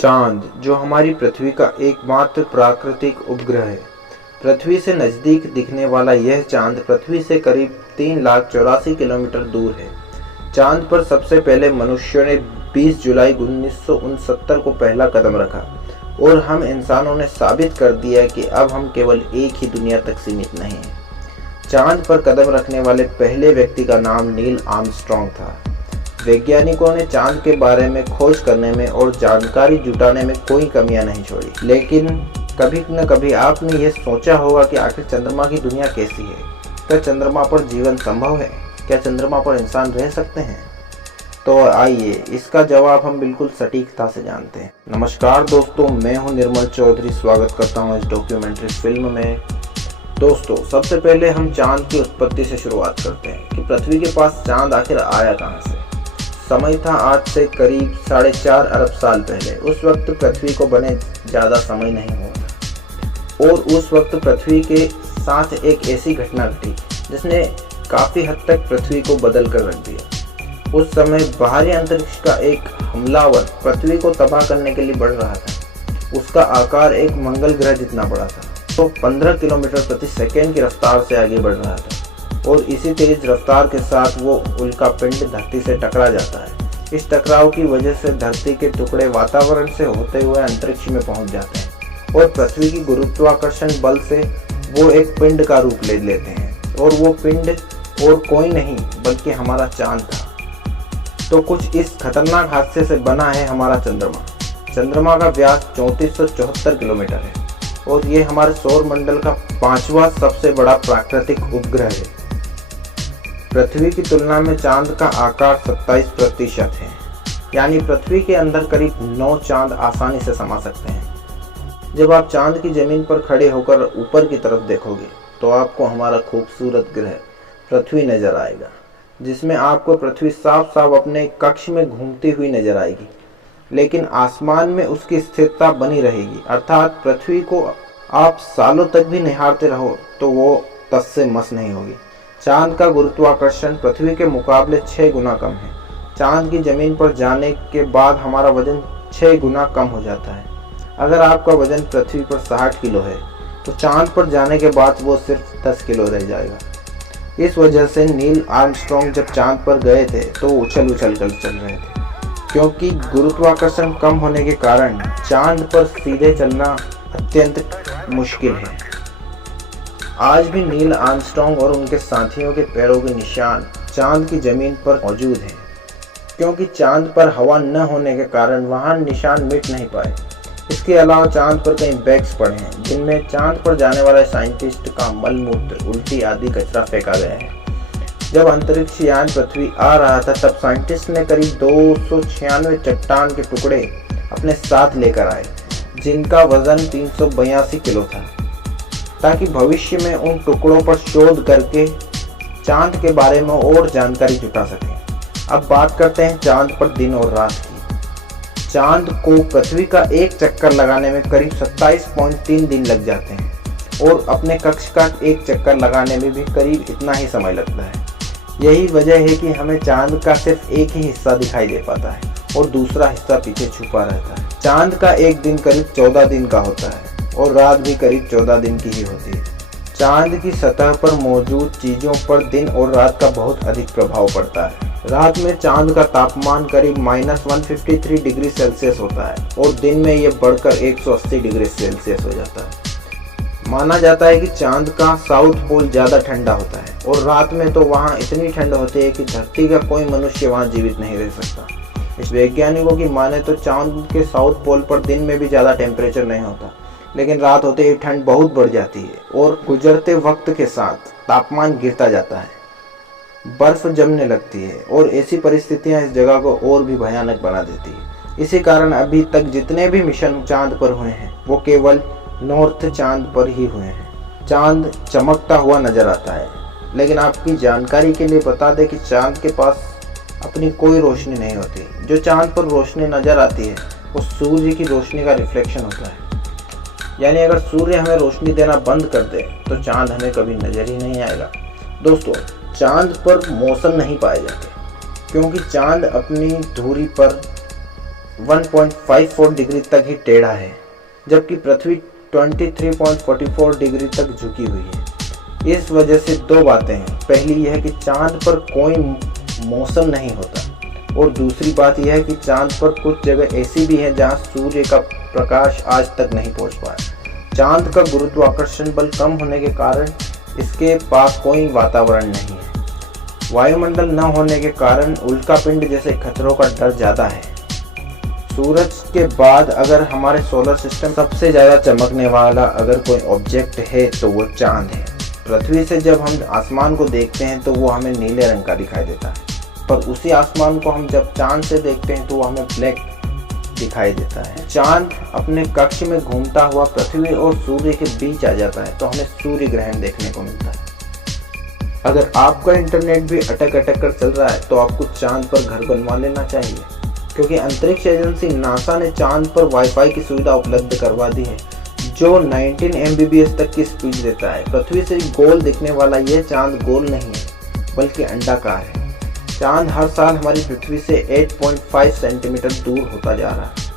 चाँद, जो हमारी पृथ्वी का एकमात्र प्राकृतिक उपग्रह है। पृथ्वी से नज़दीक दिखने वाला यह चाँद पृथ्वी से करीब 3,84,000 किलोमीटर दूर है। चाँद पर सबसे पहले मनुष्यों ने 20 जुलाई 1969 को पहला कदम रखा और हम इंसानों ने साबित कर दिया कि अब हम केवल एक ही दुनिया तक सीमित नहीं हैं। चाँद पर कदम रखने वाले पहले व्यक्ति का नाम नील आर्मस्ट्रॉन्ग था। वैज्ञानिकों ने चाँद के बारे में खोज करने में और जानकारी जुटाने में कोई कमियां नहीं छोड़ी, लेकिन कभी न कभी आपने ये सोचा होगा कि आखिर चंद्रमा की दुनिया कैसी है। क्या चंद्रमा पर जीवन संभव है? क्या चंद्रमा पर इंसान रह सकते हैं? तो आइए इसका जवाब हम बिल्कुल सटीकता से जानते हैं। नमस्कार दोस्तों, मैं हूं निर्मल चौधरी। स्वागत करता हूं इस डॉक्यूमेंट्री फिल्म में। दोस्तों, सबसे पहले हम चाँद की उत्पत्ति से शुरुआत करते हैं कि पृथ्वी के पास चाँद आखिर आया कहाँ से। समय था आज से करीब 4.5 अरब साल पहले। उस वक्त पृथ्वी को बने ज़्यादा समय नहीं हुआ था और उस वक्त पृथ्वी के साथ एक ऐसी घटना घटी जिसने काफ़ी हद तक पृथ्वी को बदल कर रख दिया। उस समय बाहरी अंतरिक्ष का एक हमलावर पृथ्वी को तबाह करने के लिए बढ़ रहा था। उसका आकार एक मंगल ग्रह जितना बड़ा था, तो 15 किलोमीटर प्रति सेकेंड की रफ्तार से आगे बढ़ रहा था और इसी तेज रफ्तार के साथ वो उल्का पिंड धरती से टकरा जाता है। इस टकराव की वजह से धरती के टुकड़े वातावरण से होते हुए अंतरिक्ष में पहुंच जाते हैं और पृथ्वी की गुरुत्वाकर्षण बल से वो एक पिंड का रूप ले लेते हैं और वो पिंड और कोई नहीं बल्कि हमारा चाँद था। तो कुछ इस खतरनाक हादसे से बना है हमारा चंद्रमा। चंद्रमा का व्यास 3474 किलोमीटर है और ये हमारे सौर मंडल का 5वां सबसे बड़ा प्राकृतिक उपग्रह है। पृथ्वी की तुलना में चाँद का आकार 27% है, यानी पृथ्वी के अंदर करीब 9 चाँद आसानी से समा सकते हैं। जब आप चाँद की ज़मीन पर खड़े होकर ऊपर की तरफ देखोगे तो आपको हमारा खूबसूरत ग्रह पृथ्वी नज़र आएगा, जिसमें आपको पृथ्वी साफ साफ अपने कक्ष में घूमती हुई नजर आएगी, लेकिन आसमान में उसकी स्थिरता बनी रहेगी। अर्थात पृथ्वी को आप सालों तक भी निहारते रहो तो वो तस से मस नहीं होगी। चाँद का गुरुत्वाकर्षण पृथ्वी के मुकाबले 6 गुना कम है। चाँद की ज़मीन पर जाने के बाद हमारा वजन 6 गुना कम हो जाता है। अगर आपका वजन पृथ्वी पर 60 किलो है तो चाँद पर जाने के बाद वो सिर्फ 10 किलो रह जाएगा। इस वजह से नील आर्मस्ट्रॉन्ग जब चाँद पर गए थे तो उछल कर चल रहे थे, क्योंकि गुरुत्वाकर्षण कम होने के कारण चाँद पर सीधे चलना अत्यंत मुश्किल है। आज भी नील आर्मस्ट्रॉन्ग और उनके साथियों के पैरों के निशान चाँद की ज़मीन पर मौजूद हैं, क्योंकि चाँद पर हवा न होने के कारण वहाँ निशान मिट नहीं पाए। इसके अलावा चाँद पर कई बैग्स पड़े हैं जिनमें चाँद पर जाने वाले साइंटिस्ट का मलमूत्र, उल्टी आदि कचरा फेंका गया है। जब अंतरिक्ष यान पृथ्वी आ रहा था तब साइंटिस्ट ने करीब 296 चट्टान के टुकड़े अपने साथ लेकर आए, जिनका वजन 382 किलो था, ताकि भविष्य में उन टुकड़ों पर शोध करके चाँद के बारे में और जानकारी जुटा सकें। अब बात करते हैं चाँद पर दिन और रात की। चाँद को पृथ्वी का एक चक्कर लगाने में करीब 27.3 दिन लग जाते हैं और अपने कक्ष का एक चक्कर लगाने में भी करीब इतना ही समय लगता है। यही वजह है कि हमें चाँद का सिर्फ एक ही हिस्सा दिखाई दे पाता है और दूसरा हिस्सा पीछे छुपा रहता है। चाँद का एक दिन करीब 14 दिन का होता है और रात भी करीब 14 दिन की ही होती है। चाँद की सतह पर मौजूद चीज़ों पर दिन और रात का बहुत अधिक प्रभाव पड़ता है। रात में चाँद का तापमान करीब -153 डिग्री सेल्सियस होता है और दिन में यह बढ़कर 180 डिग्री सेल्सियस हो जाता है। माना जाता है कि चाँद का साउथ पोल ज़्यादा ठंडा होता है और रात में तो वहाँ इतनी ठंड होती है कि धरती का कोई मनुष्य वहाँ जीवित नहीं रह सकता। इस वैज्ञानिकों की माने तो चाँद के साउथ पोल पर दिन में भी ज़्यादा टेम्परेचर नहीं होता, लेकिन रात होते ही ठंड बहुत बढ़ जाती है और गुजरते वक्त के साथ तापमान गिरता जाता है, बर्फ जमने लगती है और ऐसी परिस्थितियां इस जगह को और भी भयानक बना देती है। इसी कारण अभी तक जितने भी मिशन चाँद पर हुए हैं वो केवल नॉर्थ चाँद पर ही हुए हैं। चाँद चमकता हुआ नजर आता है, लेकिन आपकी जानकारी के लिए बता दें कि चाँद के पास अपनी कोई रोशनी नहीं होती। जो चाँद पर रोशनी नजर आती है वो सूर्य की रोशनी का रिफ्लेक्शन होता है, यानी अगर सूर्य हमें रोशनी देना बंद कर दे तो चाँद हमें कभी नजर ही नहीं आएगा। दोस्तों, चाँद पर मौसम नहीं पाए जाते, क्योंकि चाँद अपनी धुरी पर 1.54 डिग्री तक ही टेढ़ा है, जबकि पृथ्वी 23.44 डिग्री तक झुकी हुई है। इस वजह से दो बातें हैं। पहली यह है कि चांद पर कोई मौसम नहीं होता, और दूसरी बात यह है कि चांद पर कुछ जगह ऐसी भी है जहां सूर्य का प्रकाश आज तक नहीं पहुंच पाया। चांद का गुरुत्वाकर्षण बल कम होने के कारण इसके पास कोई वातावरण नहीं है। वायुमंडल न होने के कारण उल्कापिंड जैसे खतरों का डर ज़्यादा है। सूरज के बाद अगर हमारे सोलर सिस्टम सबसे ज़्यादा चमकने वाला अगर कोई ऑब्जेक्ट है तो वो चांद है। पृथ्वी से जब हम आसमान को देखते हैं तो वो हमें नीले रंग का दिखाई देता है, पर उसी आसमान को हम जब चांद से देखते हैं तो वो हमें ब्लैक दिखाई देता है। चांद अपने कक्ष में घूमता हुआ पृथ्वी और सूर्य के बीच आ जाता है तो हमें सूर्य ग्रहण देखने को मिलता है। अगर आपका इंटरनेट भी अटक कर चल रहा है तो आपको चांद पर घर बनवा लेना चाहिए, क्योंकि अंतरिक्ष एजेंसी नासा ने चांद पर वाईफाई की सुविधा उपलब्ध करवा दी है जो 19 MBPS तक की स्पीड देता है। पृथ्वी से गोल दिखने वाला यह चांद गोल नहीं है बल्कि अंडाकार है। चांद हर साल हमारी पृथ्वी से 8.5 सेंटीमीटर दूर होता जा रहा है।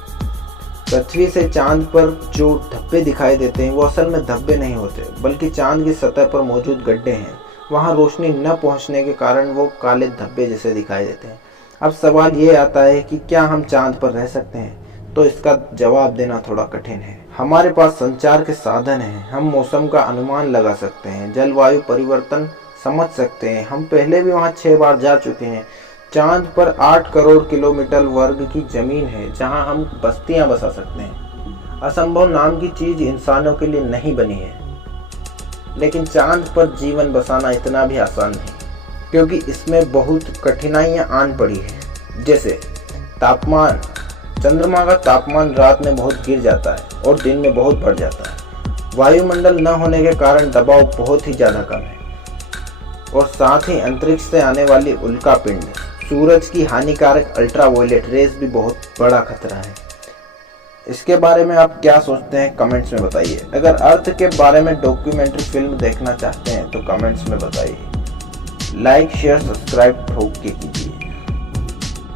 पृथ्वी से चांद पर जो धब्बे दिखाई देते हैं वो असल में धब्बे नहीं होते बल्कि चांद की सतह पर मौजूद गड्ढे हैं। वहाँ रोशनी न पहुँचने के कारण वो काले धब्बे जैसे दिखाई देते हैं। अब सवाल ये आता है कि क्या हम चांद पर रह सकते हैं? तो इसका जवाब देना थोड़ा कठिन है। हमारे पास संचार के साधन हैं, हम मौसम का अनुमान लगा सकते हैं, जलवायु परिवर्तन समझ सकते हैं। हम पहले भी वहाँ 6 बार जा चुके हैं। चांद पर 8 करोड़ किलोमीटर वर्ग की जमीन है जहाँ हम बस्तियाँ बसा सकते हैं। असंभव नाम की चीज़ इंसानों के लिए नहीं बनी है, लेकिन चांद पर जीवन बसाना इतना भी आसान नहीं, क्योंकि इसमें बहुत कठिनाइयाँ आन पड़ी हैं। जैसे तापमान, चंद्रमा का तापमान रात में बहुत गिर जाता है और दिन में बहुत बढ़ जाता है। वायुमंडल न होने के कारण दबाव बहुत ही ज़्यादा कम है, और साथ ही अंतरिक्ष से आने वाली उल्कापिंड, सूरज की हानिकारक अल्ट्रावायलेट रेस भी बहुत बड़ा खतरा है। इसके बारे में आप क्या सोचते हैं कमेंट्स में बताइए। अगर अर्थ के बारे में डॉक्यूमेंट्री फिल्म देखना चाहते हैं तो कमेंट्स में बताइए। लाइक शेयर सब्सक्राइब ठोक के कीजिए।